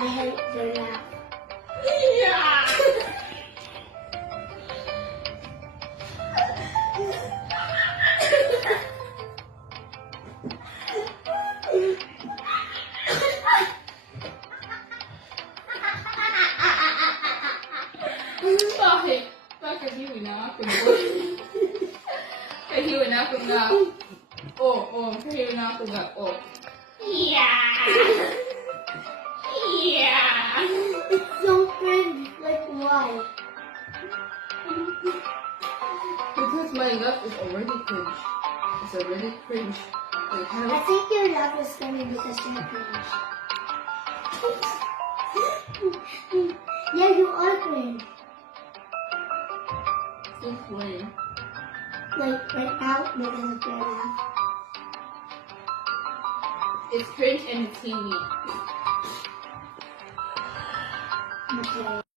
I hate their laugh. Yeah. Bakit? Bakit hiwi na ako? Kahiwi na ako nga. Kahiwi na ako nga. Yeah! Yeah! It's so cringe. Like, why? Because my laugh is already cringe. It's already cringe. Like, how? I think your laugh is funny because you're cringe. Yeah, you are cringe. Since when? Like, right now, because of your laugh. It's cringe and it's hiwi. Okay.